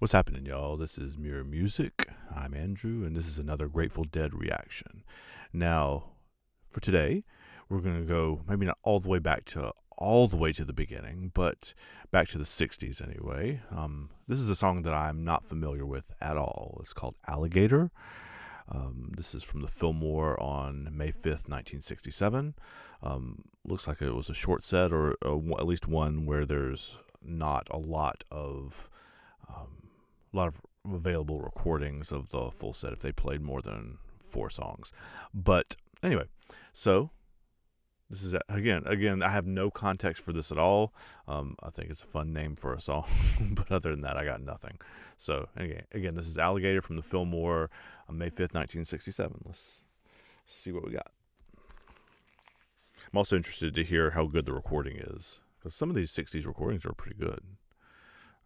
What's happening, y'all? This is Mirror Music. I'm Andrew, and this is another Grateful Dead reaction. Now, for today, we're going to go maybe not all the way to the beginning, but back to the 60s anyway. This is a song that I'm not familiar with at all. It's called Alligator. This is from the Fillmore on May 5th, 1967. Looks like it was a short set, or at least one where there's not a lot of available recordings of the full set if they played more than 4 songs. But anyway, so this is again I have no context for this at all. I think it's a fun name for a song, but other than that I got nothing. So again, this is Alligator from the Fillmore on May 5th, 1967. Let's see what we got. I'm also interested to hear how good the recording is, because some of these 60s recordings are pretty good.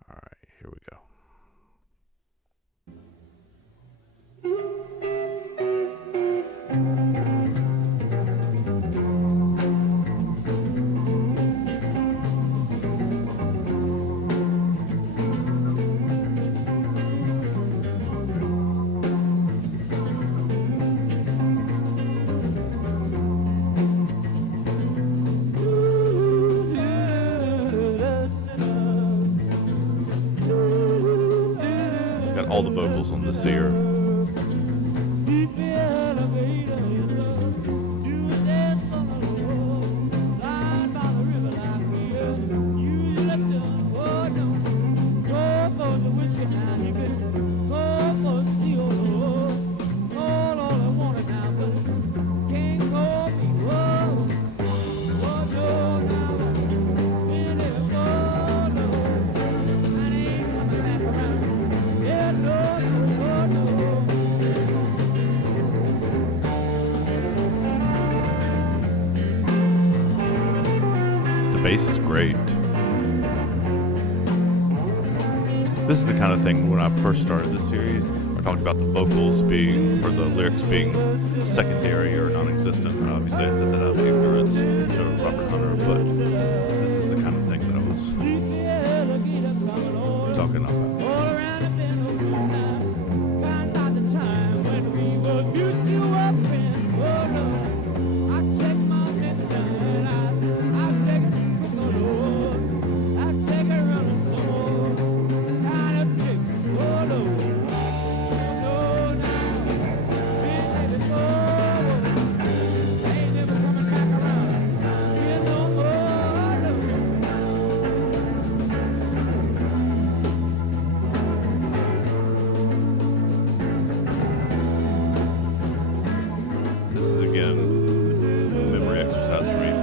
All right, here we go. Got all the vocals on this here. Bass is great. This is the kind of thing when I first started this series, I talked about the vocals being, or the lyrics being secondary or non-existent. Obviously I said that out of ignorance to Robert Hunter, but this is the kind of thing that I was talking about.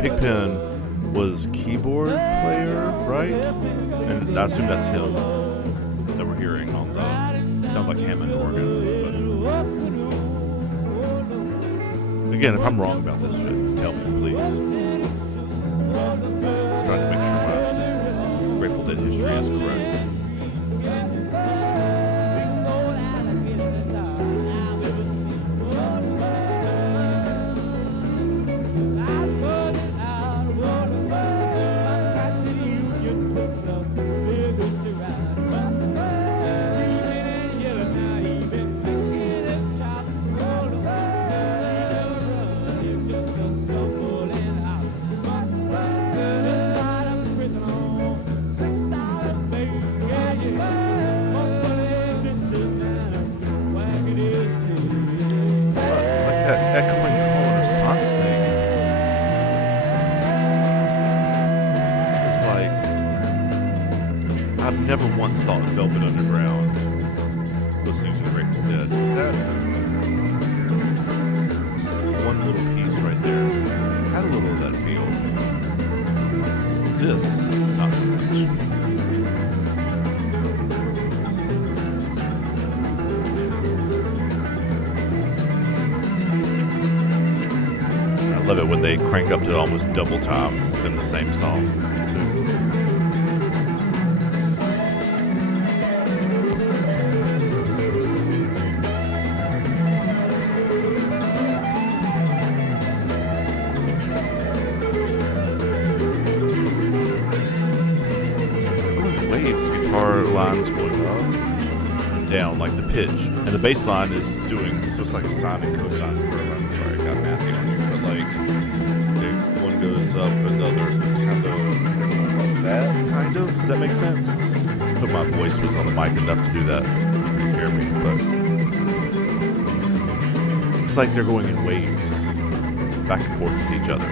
Pigpen was keyboard player, right? And I assume that's him that we're hearing on the, it sounds like Hammond organ. But again, if I'm wrong about this shit, tell me, please. I'm trying to make sure my Grateful Dead history is correct. Echoing call and response thing. It's like, I've never once thought Velvet Underground listening to the Grateful Dead. That one little piece right there had a little of that feel. This, not so much. I love it when they crank up to almost double time within the same song. Waves, guitar lines going up. down, like the pitch, and the bass line is doing, so it's like a sine and cosine curve. I'm sorry, I got Matthew on here, but like, one goes up and the other is kind of like that, kind of. Does that make sense? But my voice was on the mic enough to do that. You can hear me, but it's like they're going in waves, back and forth with each other.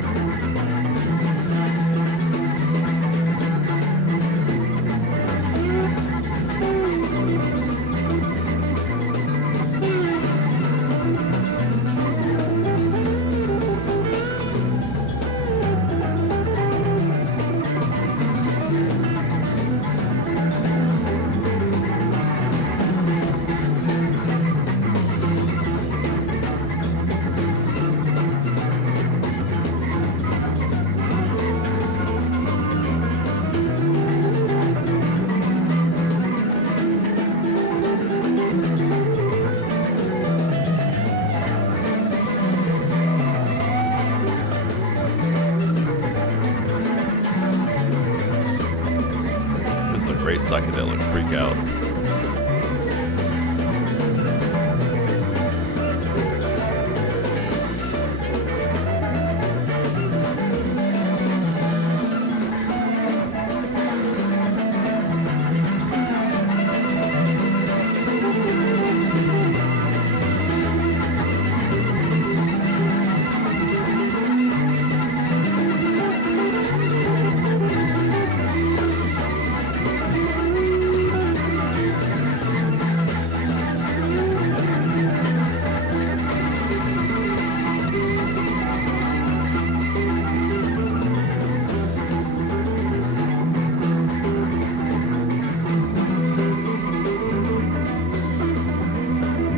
Great psychedelic freak out.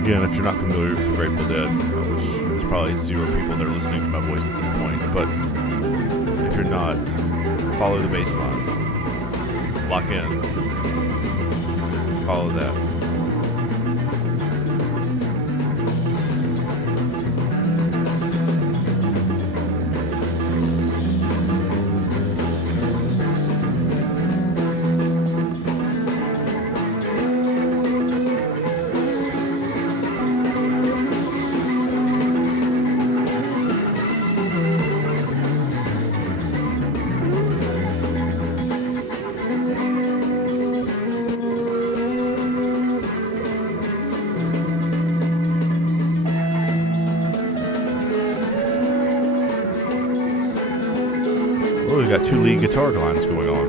Again, if you're not familiar with the Grateful Dead, which there's probably 0 people that are listening to my voice at this point, but if you're not, follow the bass line. Lock in. Follow that. Oh, we got 2 lead guitar lines going on.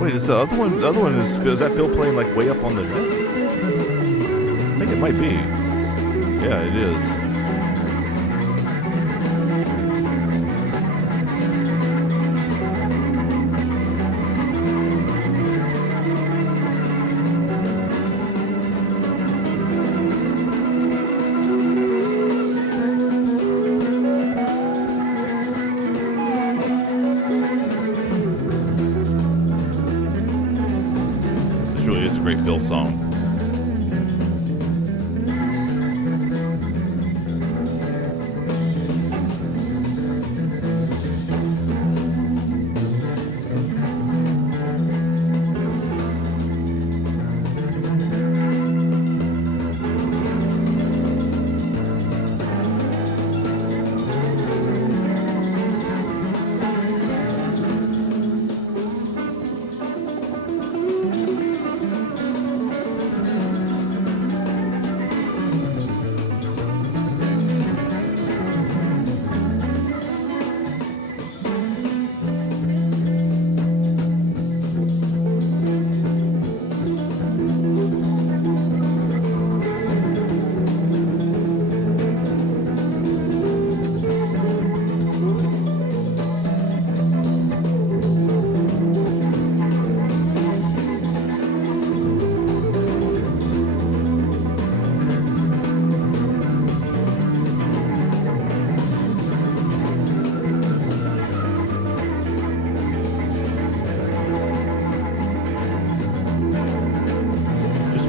Wait, is the other one? The other one is that Phil playing like way up on the net? I think it might be. Yeah, it is. Really is a great Phil song.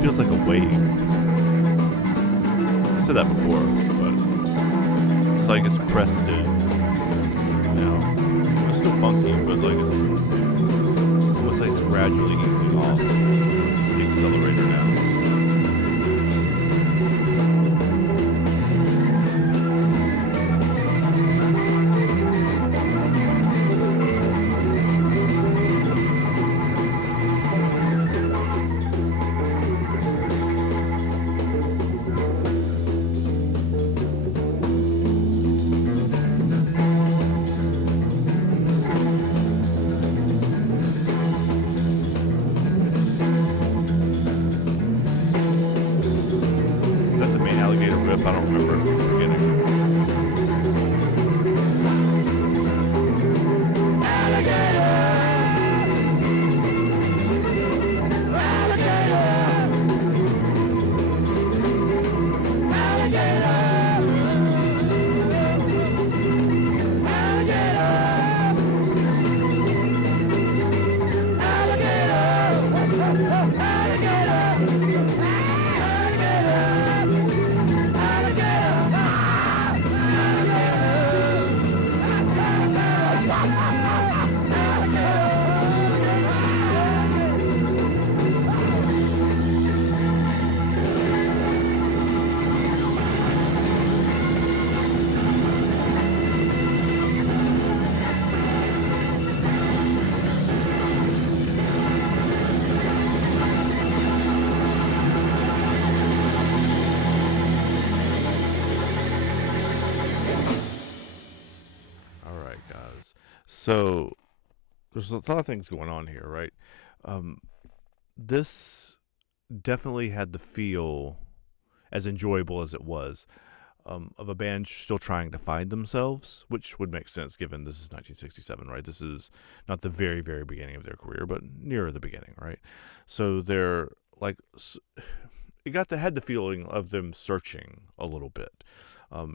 Feels like a wave. I said that before, but it's like it's crested. You know, it's still funky, but like it's almost like gradually easing off the accelerator now. Is that the main Alligator riff? I don't remember from the beginning. All right, guys. So there's a lot of things going on here, right? Um, this definitely had the feel, as enjoyable as it was, of a band still trying to find themselves, which would make sense given this is 1967, right? This is not the very, very beginning of their career, but nearer the beginning, right? So they're like, had the feeling of them searching a little bit.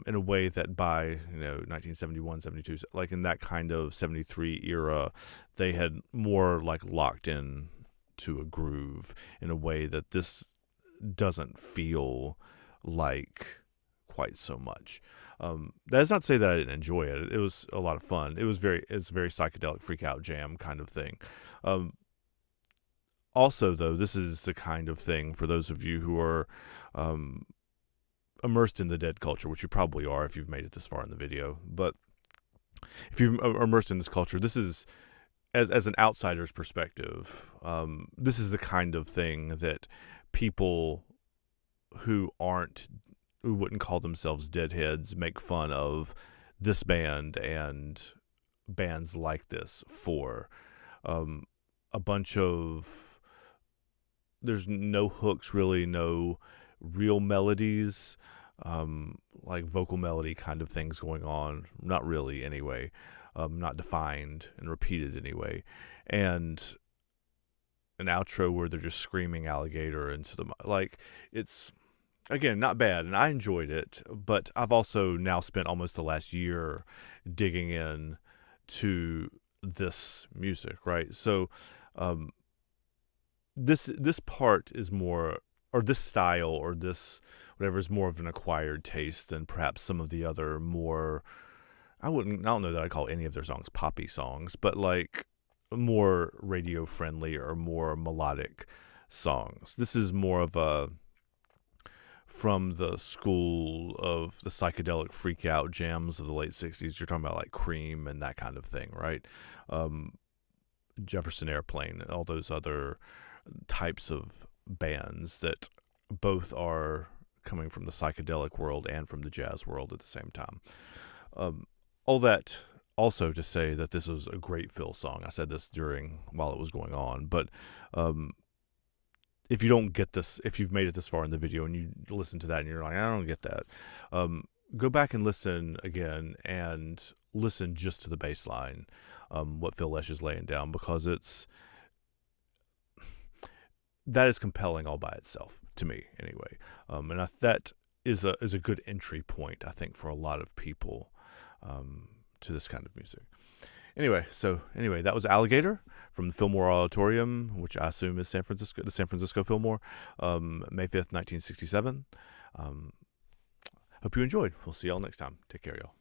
In a way that by 1971, 72, like in that kind of 73 era, they had more like locked in to a groove in a way that this doesn't feel like quite so much. That's not to say that I didn't enjoy it. It was a lot of fun. It's a very psychedelic freak out jam kind of thing. Also, though, this is the kind of thing for those of you who are immersed in the Dead culture, which you probably are if you've made it this far in the video. But if you're immersed in this culture, this is, as an outsider's perspective, this is the kind of thing that people who wouldn't call themselves Deadheads make fun of this band and bands like this for. A bunch of, there's no hooks really, no real melodies, like vocal melody kind of things going on. Not really, anyway. Not defined and repeated anyway. And an outro where they're just screaming alligator into the, like, it's, again, not bad, and I enjoyed it, but I've also now spent almost the last year digging in to this music, right? So this part is more, or this style, or this whatever, is more of an acquired taste than perhaps some of the other more, I don't know that I call any of their songs poppy songs, but like more radio friendly or more melodic songs. This is more of a, from the school of the psychedelic freak out jams of the late 60s. You're talking about like Cream and that kind of thing, right? Jefferson Airplane, all those other types of bands that both are coming from the psychedelic world and from the jazz world at the same time. All that also to say that this was a great Phil song. I said this while it was going on, but if you don't get this, if you've made it this far in the video and you listen to that and you're like, I don't get that, go back and listen again and listen just to the bass line, what Phil Lesh is laying down, because that is compelling all by itself, to me anyway. And that is a good entry point, I think, for a lot of people to this kind of music. Anyway, that was Alligator from the Fillmore Auditorium, which I assume is San Francisco, the San Francisco Fillmore, May 5th, 1967. Hope you enjoyed. We'll see y'all next time. Take care, y'all.